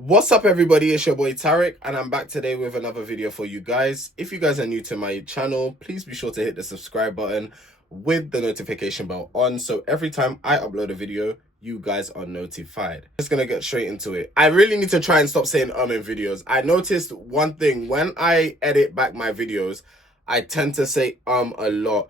What's up, everybody? It's your boy Tarek, and I'm back today with another video for you guys. If you guys are new to my channel, please be sure to hit the subscribe button with the notification bell on, so every time I upload a video, you guys are notified. Just gonna get straight into it. I really need to try and stop saying in videos. I noticed one thing: when I edit back my videos, I tend to say a lot,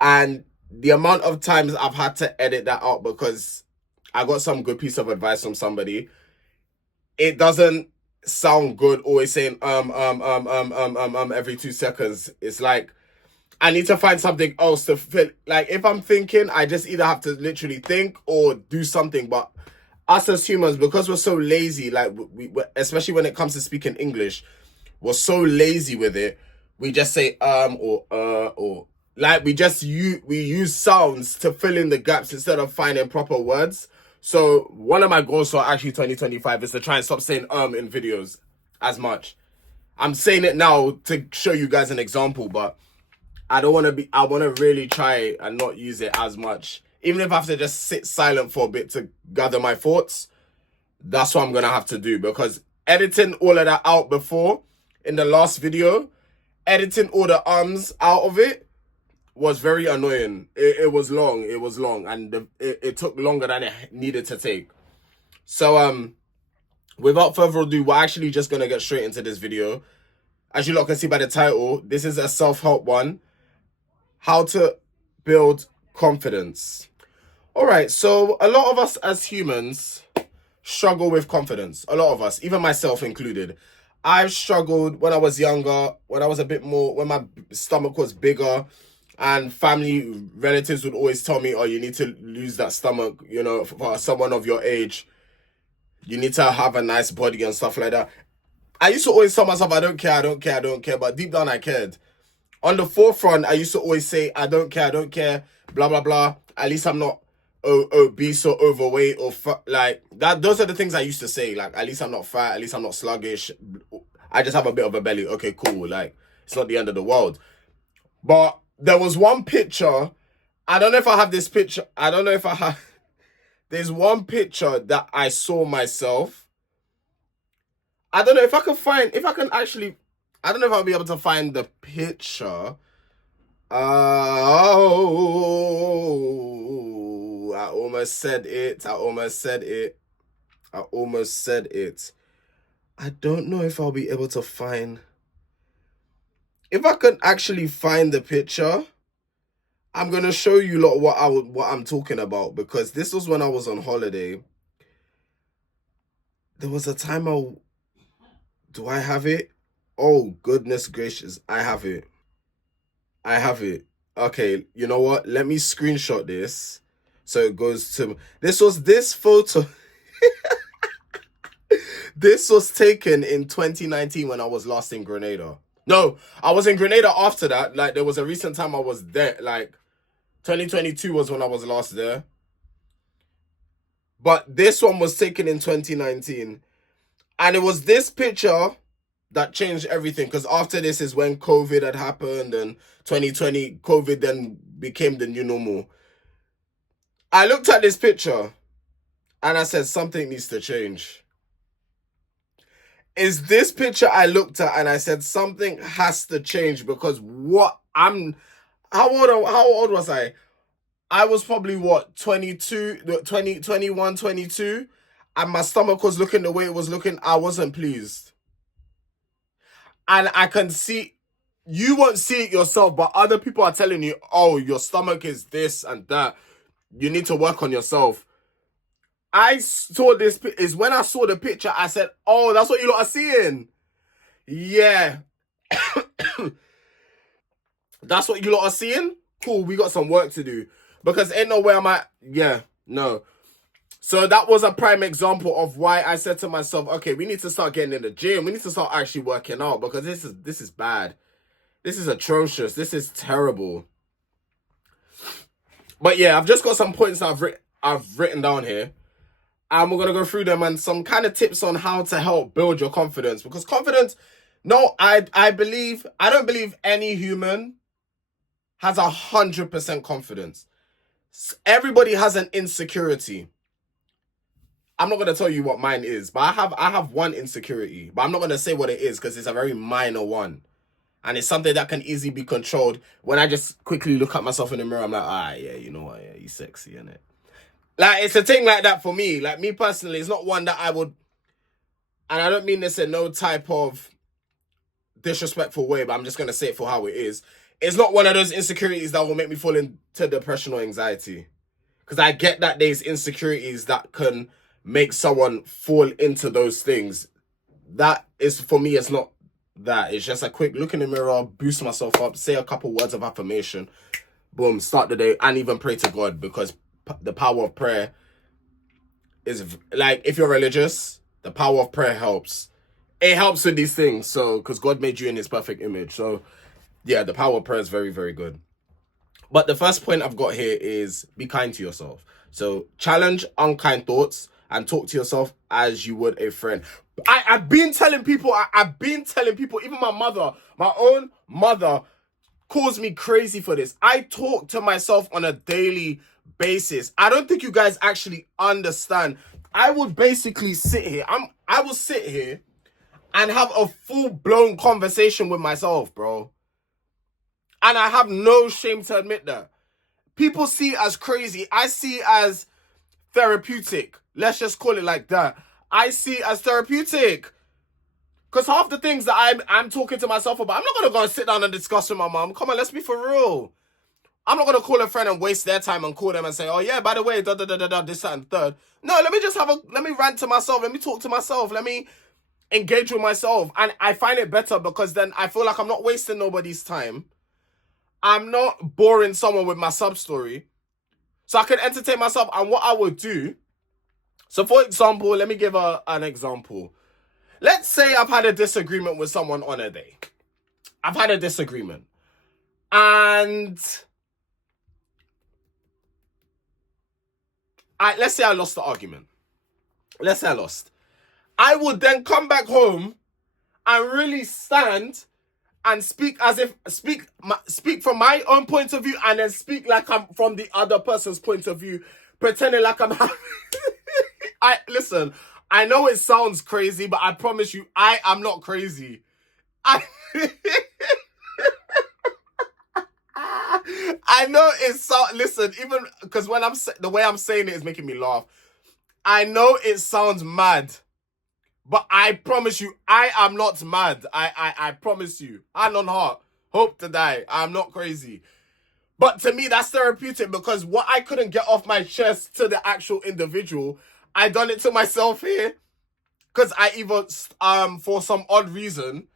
and the amount of times I've had to edit that out because I got some good piece of advice from somebody. It doesn't sound good always saying every 2 seconds. It's like I need to find something else to fit. Like if I'm thinking, I just either have to literally think or do something. But us as humans, because we're so lazy, like we especially when it comes to speaking English, we're so lazy with it. We just say or like we use sounds to fill in the gaps instead of finding proper words. So one of my goals for actually 2025 is to try and stop saying in videos as much. I'm saying it now to show you guys an example, but I want to really try and not use it as much. Even if I have to just sit silent for a bit to gather my thoughts, that's what I'm going to have to do, because editing all of that out before in the last video, editing all the out of it was very annoying. It was long, and it took longer than it needed to take. So without further ado, we're actually just gonna get straight into this video. As you lot can see by the title, this is a self-help one: how to build confidence. All right, so a lot of us as humans struggle with confidence. A lot of us, even myself included. I've struggled when I was younger, when I was a bit more, when my stomach was bigger, and family relatives would always tell me, oh, you need to lose that stomach, you know, for someone of your age. You need to have a nice body and stuff like that. I used to always tell myself, I don't care. But deep down, I cared. On the forefront, I used to always say, I don't care, blah, blah, blah. At least I'm not obese or overweight or like that. Those are the things I used to say. Like, at least I'm not fat. At least I'm not sluggish. I just have a bit of a belly. Okay, cool. Like, it's not the end of the world. But there was one picture. I don't know if I have this picture. I don't know if I have. There's one picture that I saw myself. I don't know if I can find, if I can actually, I don't know if I'll be able to find the picture. Oh, I almost said it. I don't know if I'll be able to find. If I can actually find the picture, I'm gonna show you lot what I'm talking about, because this was when I was on holiday. There was a time do I have it? Oh goodness gracious, I have it. Okay, you know what? Let me screenshot this so it goes to this photo. This was taken in 2019 when I was last in Grenada. No, I was in Grenada after that. Like, there was a recent time I was there. Like, 2022 was when I was last there. But this one was taken in 2019. And it was this picture that changed everything. Because after this is when COVID had happened. And 2020, COVID then became the new normal. I looked at this picture and I said, something needs to change. Is this picture I looked at and I said, something has to change, because how old was I? I was probably what, 22, 20, 21, 22, and my stomach was looking the way it was looking. I wasn't pleased. And I can see, you won't see it yourself, but other people are telling you, oh, your stomach is this and that. You need to work on yourself. I saw this, is when I saw the picture, I said, oh, that's what you lot are seeing. Yeah. That's what you lot are seeing? Cool, we got some work to do. Because ain't no way I might, yeah, no. So that was a prime example of why I said to myself, okay, we need to start getting in the gym. We need to start actually working out, because this is bad. This is atrocious. This is terrible. But yeah, I've just got some points I've written down here. And we're going to go through them and some kind of tips on how to help build your confidence. Because confidence, no, I don't believe any human has 100% confidence. Everybody has an insecurity. I'm not gonna tell you what mine is, but I have one insecurity, but I'm not gonna say what it is because it's a very minor one. And it's something that can easily be controlled. When I just quickly look at myself in the mirror, I'm like, yeah, you know what, yeah, you sexy, innit? Like, it's a thing like that for me. Like, me personally, it's not one that I would, and I don't mean this in no type of disrespectful way, but I'm just gonna say it for how it is. It's not one of those insecurities that will make me fall into depression or anxiety. Because I get that there's insecurities that can make someone fall into those things. That is, for me, it's not that. It's just a quick look in the mirror, boost myself up, say a couple words of affirmation, boom, start the day, and even pray to God, because the power of prayer is, like, if you're religious, the power of prayer helps. It helps with these things, so, because God made you in his perfect image. So, yeah, the power of prayer is very, very good. But the first point I've got here is be kind to yourself. So challenge unkind thoughts and talk to yourself as you would a friend. I've been telling people, even my own mother calls me crazy for this. I talk to myself on a daily basis. I don't think you guys actually understand. I would basically sit here. I will sit here and have a full-blown conversation with myself, bro. And I have no shame to admit that. People see it as crazy. I see it as therapeutic. Let's just call it like that. I see it as therapeutic. Because half the things that I'm talking to myself about, I'm not going to go and sit down and discuss with my mom. Come on, let's be for real. I'm not going to call a friend and waste their time and call them and say, oh yeah, by the way, this, that, and third. No, let me rant to myself. Let me talk to myself. Let me engage with myself. And I find it better because then I feel like I'm not wasting nobody's time. I'm not boring someone with my sub-story. So I can entertain myself. And what I would do... So for example, let me give an example. Let's say I've had a disagreement with someone on a day. I've had a disagreement. And... let's say I lost the argument. Let's say I lost. I would then come back home and really stand... and speak from my own point of view, and then speak like I'm from the other person's point of view, pretending like I'm happy. Listen, I know it sounds crazy, but I promise you, I am not crazy. I know it sounds, listen, even because the way I'm saying it is making me laugh. I know it sounds mad. But I promise you, I am not mad. I promise you. Hand on heart. Hope to die. I'm not crazy. But to me, that's therapeutic because what I couldn't get off my chest to the actual individual, I done it to myself here. Because I either, for some odd reason,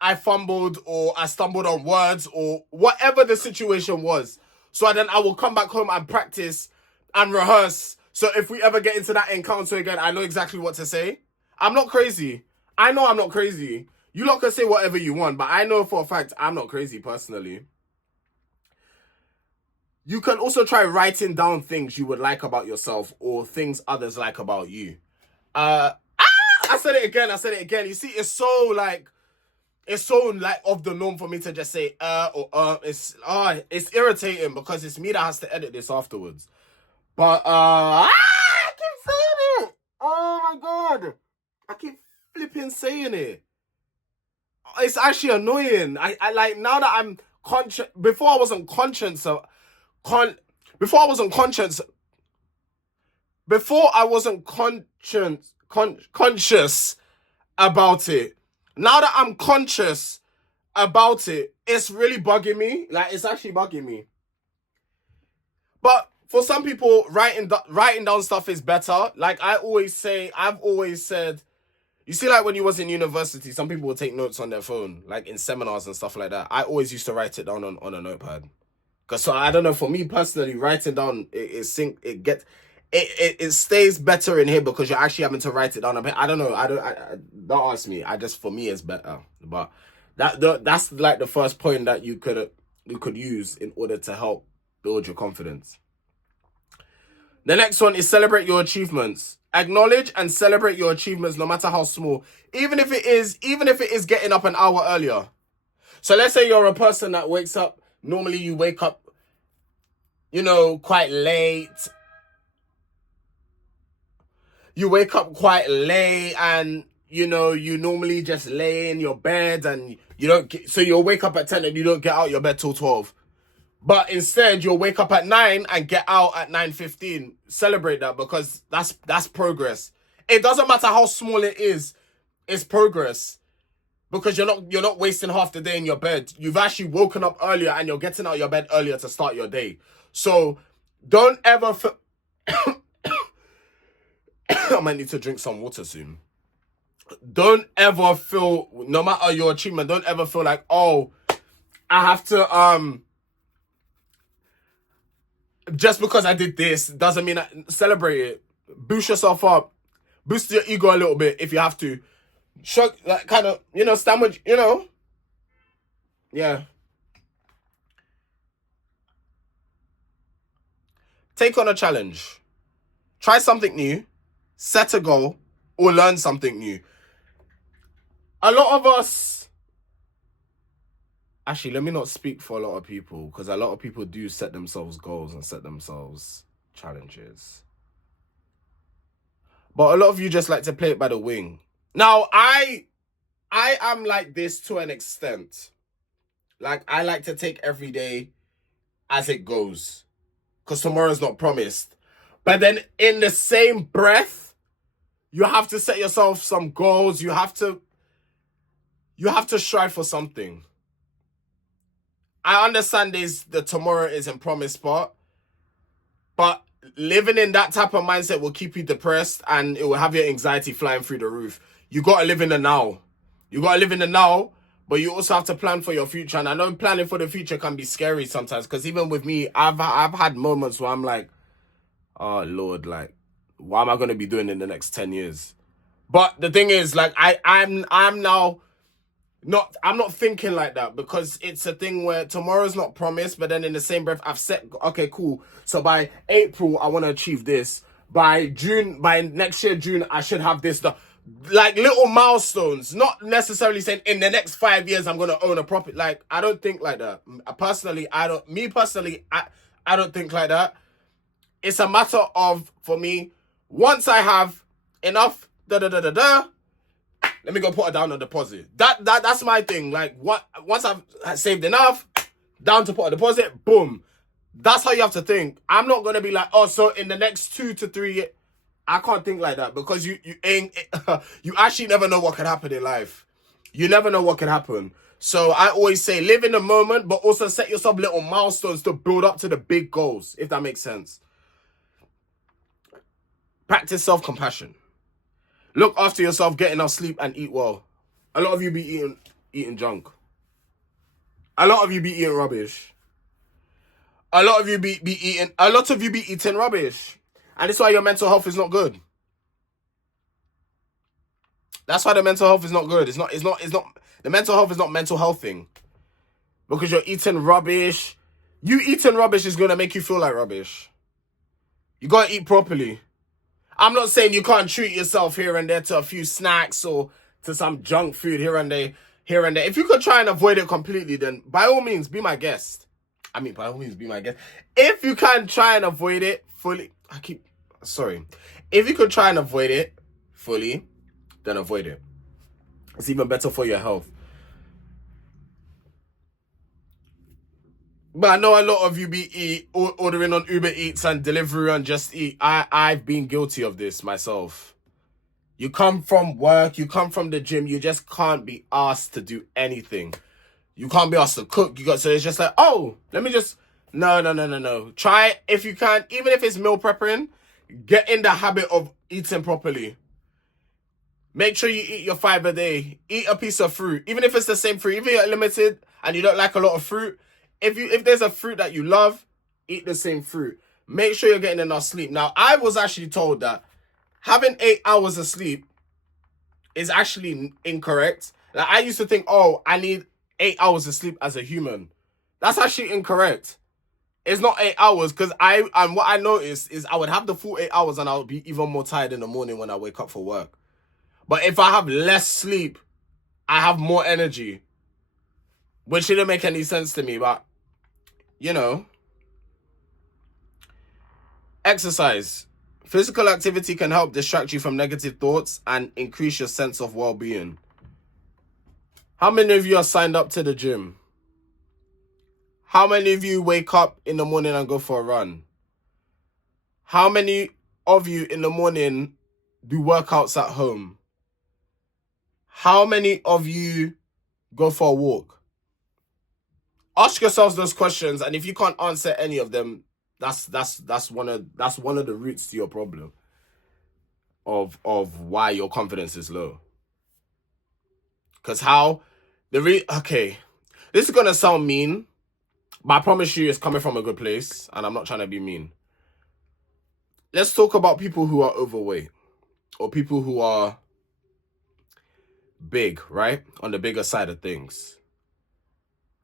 I fumbled or I stumbled on words or whatever the situation was. So then I will come back home and practice and rehearse. So if we ever get into that encounter again, I know exactly what to say. I'm not crazy. I know I'm not crazy. You lot can say whatever you want, but I know for a fact I'm not crazy personally. You can also try writing down things you would like about yourself or things others like about you. I said it again. You see, it's so like of the norm for me to just say it's irritating because it's me that has to edit this afterwards. But I keep saying it. Oh my god. I keep flipping saying it. It's actually annoying. I like, now that I'm conscious. Before I wasn't conscious about it. Now that I'm conscious about it, it's really bugging me. Like, it's actually bugging me. But for some people, writing down stuff is better. Like I've always said, you see, like when you was in university, some people would take notes on their phone, like in seminars and stuff like that. I always used to write it down on a notepad. Because so I don't know, for me personally, writing down it stays better in here because you're actually having to write it down. I don't know. Don't ask me. For me it's better. But that's like the first point that you could use in order to help build your confidence. The next one is celebrate your achievements. Acknowledge and celebrate your achievements no matter how small. Even if it is getting up an hour earlier. So let's say you're a person that wakes up, normally you wake up, quite late. you wake up quite late and, you know, you normally just lay in your bed and you don't get, so you'll wake up at 10 and you don't get out your bed till 12. But instead, you'll wake up at 9 and get out at 9:15. Celebrate that, because that's progress. It doesn't matter how small it is, it's progress. Because you're not wasting half the day in your bed. You've actually woken up earlier and you're getting out of your bed earlier to start your day. So don't ever I might need to drink some water soon. Don't ever feel, no matter your achievement, don't ever feel like, oh, I have to just because I did this doesn't mean celebrate it. Boost yourself up. Boost your ego a little bit if you have to. Show, like, kind of, you know, stand with, you know. Yeah. Take on a challenge. Try something new. Set a goal. Or learn something new. A lot of us... Actually, let me not speak for a lot of people, because a lot of people do set themselves goals and set themselves challenges. But a lot of you just like to play it by the wing. Now, I am like this to an extent. Like, I like to take every day as it goes, because tomorrow's not promised. But then in the same breath, you have to set yourself some goals. You have to strive for something. I understand the tomorrow isn't promised part, but living in that type of mindset will keep you depressed and it will have your anxiety flying through the roof. You got to live in the now. You got to live in the now, but you also have to plan for your future. And I know planning for the future can be scary sometimes, because even with me, I've had moments where I'm like, oh, Lord, like, what am I going to be doing in the next 10 years? But the thing is, like, I'm now... I'm not thinking like that, because it's a thing where tomorrow's not promised, but then in the same breath, I've set, okay, cool. So by April, I want to achieve this. By next year, June, I should have this. Like little milestones, not necessarily saying in the next 5 years, I'm going to own a property. Like, I don't think like that. Personally, I don't think like that. It's a matter of, for me, once I have enough, let me go put it down on deposit. That's my thing. Like, once I've saved enough, down to put a deposit, boom. That's how you have to think. I'm not gonna be like, oh, so in the next 2 to 3 years, I can't think like that, because you actually never know what could happen in life. You never know what could happen. So I always say, live in the moment, but also set yourself little milestones to build up to the big goals, if that makes sense. Practice self-compassion. Look after yourself, get enough sleep, and eat well. A lot of you be eating junk. A lot of you be eating rubbish. A lot of you be eating rubbish. And that's why your mental health is not good. That's why the mental health is not good. It's not the mental health is not mental health thing. Because you're eating rubbish. You eating rubbish is gonna make you feel like rubbish. You gotta eat properly. I'm not saying you can't treat yourself here and there to a few snacks or to some junk food here and there. If you could try and avoid it completely, then by all means, be my guest. By all means, be my guest. If you can try and avoid it fully, if you could try and avoid it fully, then avoid it. It's even better for your health. But I know a lot of you be ordering on Uber Eats and Deliveroo and Just Eat. I've been guilty of this myself. You come from work, you come from the gym, you just can't be asked to do anything. You can't be asked to cook. So it's just like, oh, let me just... No. Try, if you can, even if it's meal preparing, get in the habit of eating properly. Make sure you eat your 5 a day. Eat a piece of fruit. Even if it's the same fruit. Even if you're limited and you don't like a lot of fruit, if there's a fruit that you love, eat the same fruit. Make sure you're getting enough sleep. Now, I was actually told that having 8 hours of sleep is actually incorrect. Like, I used to think, oh, I need 8 hours of sleep as a human. That's actually incorrect. It's not 8 hours, because what I noticed is I would have the full 8 hours and I would be even more tired in the morning when I wake up for work. But if I have less sleep, I have more energy. Which didn't make any sense to me, but, you know. Exercise. Physical activity can help distract you from negative thoughts and increase your sense of well-being. How many of you are signed up to the gym? How many of you wake up in the morning and go for a run? How many of you in the morning do workouts at home? How many of you go for a walk? Ask yourselves those questions, and if you can't answer any of them, that's one of the roots to your problem of why your confidence is low. Because okay, this is gonna sound mean, but I promise you it's coming from a good place, and I'm not trying to be mean. Let's talk about people who are overweight or people who are big, right? On the bigger side of things.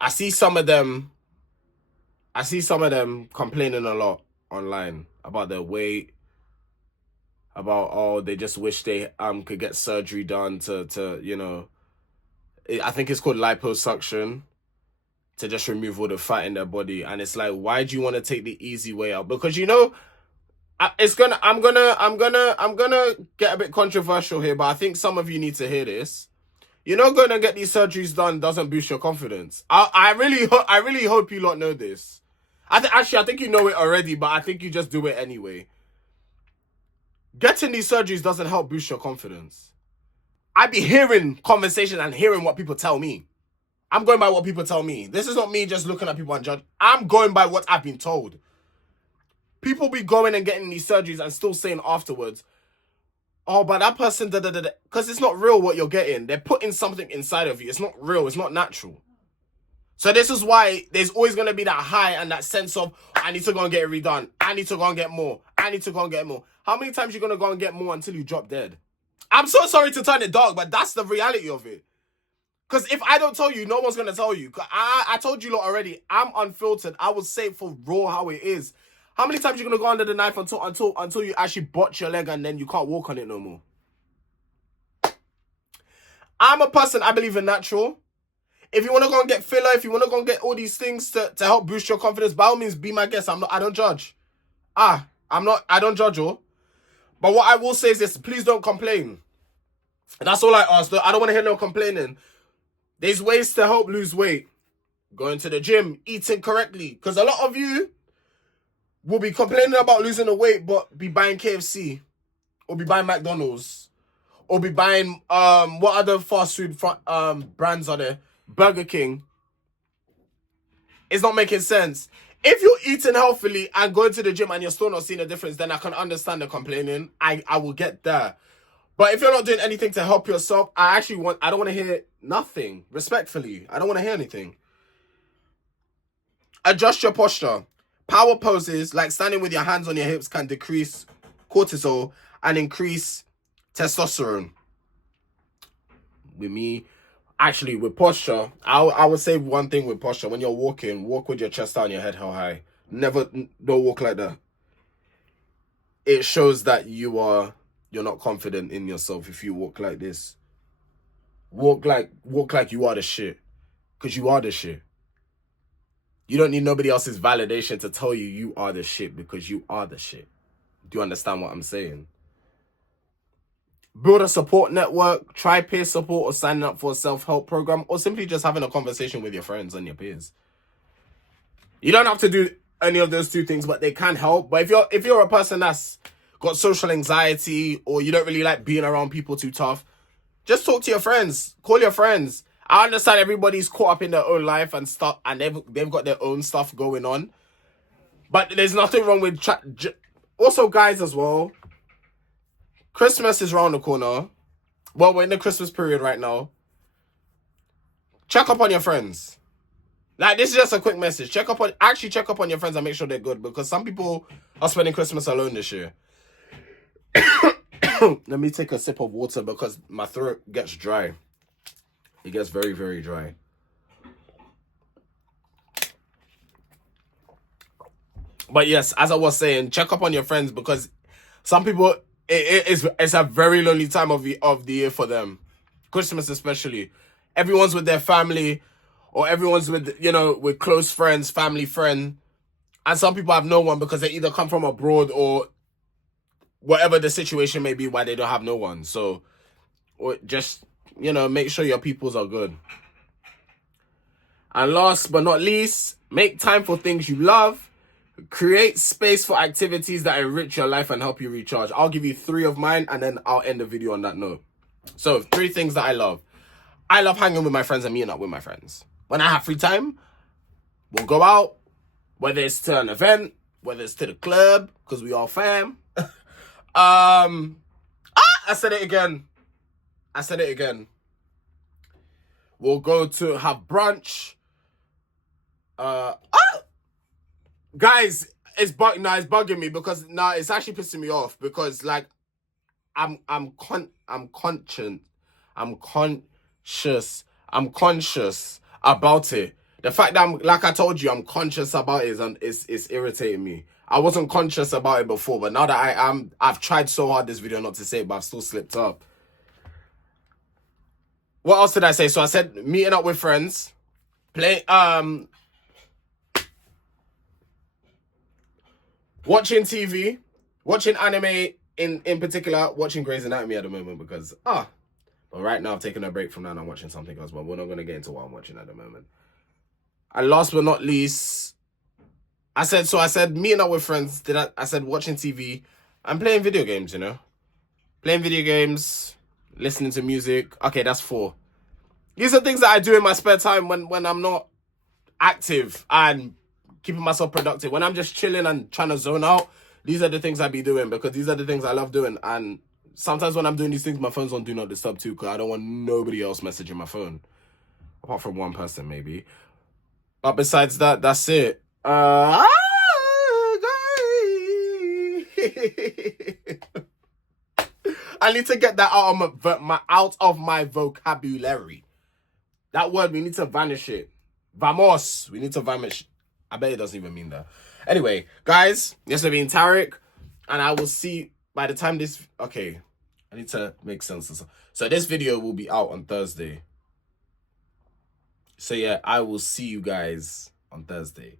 I see some of them complaining a lot online about their weight, about, they just wish they could get surgery done to you know, I think it's called liposuction, to just remove all the fat in their body. And it's like, why do you want to take the easy way out? Because, you know, I'm gonna get a bit controversial here, but I think some of you need to hear this. You know, going to get these surgeries done doesn't boost your confidence. I really hope you lot know this. I think you know it already, but I think you just do it anyway. Getting these surgeries doesn't help boost your confidence. I be hearing conversation and hearing what people tell me. I'm going by what people tell me. This is not me just looking at people and judge. I'm going by what I've been told. People be going and getting these surgeries and still saying afterwards, oh, but that person, because it's not real what you're getting. They're putting something inside of you. It's not real. It's not natural. So this is why there's always going to be that high and that sense of, I need to go and get it redone. I need to go and get more. I need to go and get more. How many times are you going to go and get more until you drop dead? I'm so sorry to turn it dark, but that's the reality of it. Because if I don't tell you, no one's going to tell you. I told you lot already, I'm unfiltered. I will say it for raw how it is. How many times are you going to go under the knife until you actually botch your leg and then you can't walk on it no more? I'm a person, I believe in natural. If you want to go and get filler, if you want to go and get all these things to help boost your confidence, by all means, be my guest. I don't judge. I don't judge you. But what I will say is this, please don't complain. That's all I ask. I don't want to hear no complaining. There's ways to help lose weight. Going to the gym, eating correctly. Because a lot of you will be complaining about losing the weight, but be buying KFC. Or be buying McDonald's. Or be buying, what other fast food brands are there? Burger King. It's not making sense. If you're eating healthily and going to the gym and you're still not seeing a difference, then I can understand the complaining. I will get there. But if you're not doing anything to help yourself, I don't want to hear nothing. Respectfully, I don't want to hear anything. Adjust your posture. Power poses, like standing with your hands on your hips, can decrease cortisol and increase testosterone. With posture, I would say one thing with posture. When you're walking, walk with your chest down, your head held high. Don't walk like that. It shows that you're not confident in yourself if you walk like this. Walk like you are the shit. Because you are the shit. You don't need nobody else's validation to tell you are the shit, because you are the shit. Do you understand what I'm saying? Build a support network, try peer support or signing up for a self-help program, or simply just having a conversation with your friends and your peers. You don't have to do any of those two things, but they can help. But if you're a person that's got social anxiety, or you don't really like being around people too tough, just talk to your friends. Call your friends. I understand everybody's caught up in their own life and stuff, and they've got their own stuff going on. But there's nothing wrong with also, guys, as well. Christmas is around the corner. Well, we're in the Christmas period right now. Check up on your friends. Like, this is just a quick message. Check up on your friends and make sure they're good, because some people are spending Christmas alone this year. Let me take a sip of water because my throat gets dry. It gets very, very dry. But yes, as I was saying, check up on your friends, because some people, it's a very lonely time of the year for them. Christmas especially. Everyone's with their family, or everyone's with close friends, family friend. And some people have no one because they either come from abroad or whatever the situation may be, why they don't have no one. So, or just, you know, make sure your peoples are good. And last but not least, make time for things you love. Create space for activities that enrich your life and help you recharge. I'll give you 3 of mine and then I'll end the video on that note. So 3 things that I love. I love hanging with my friends and meeting up with my friends. When I have free time, we'll go out, whether it's to an event, whether it's to the club, because we all fam. I said it again. We'll go to have brunch. Guys, it's bugging me because it's actually pissing me off because like I'm conscious about it. The fact that like I told you, I'm conscious about it is irritating me. I wasn't conscious about it before, but now that I've tried so hard this video not to say it, but I've still slipped up. What else did I say? So I said meeting up with friends, watching TV, watching anime, in particular, watching Grey's Anatomy at the moment because, but right now I've taken a break from that and I'm watching something else, but we're not going to get into what I'm watching at the moment. And last but not least, I said meeting up with friends, I said watching TV and playing video games, you know? Playing video games, listening to music. Okay, that's 4. These are things that I do in my spare time when I'm not active and keeping myself productive. When I'm just chilling and trying to zone out, these are the things I be doing because these are the things I love doing. And sometimes when I'm doing these things, my phone's on Do Not Disturb too because I don't want nobody else messaging my phone. Apart from one person, maybe. But besides that, that's it. I need to get that out of my vocabulary. That word, we need to vanish it. Vamos. We need to vanish. I bet it doesn't even mean that. Anyway, guys, this has been Tarek. And I will see by the time this... Okay, I need to make sense. So this video will be out on Thursday. So yeah, I will see you guys on Thursday.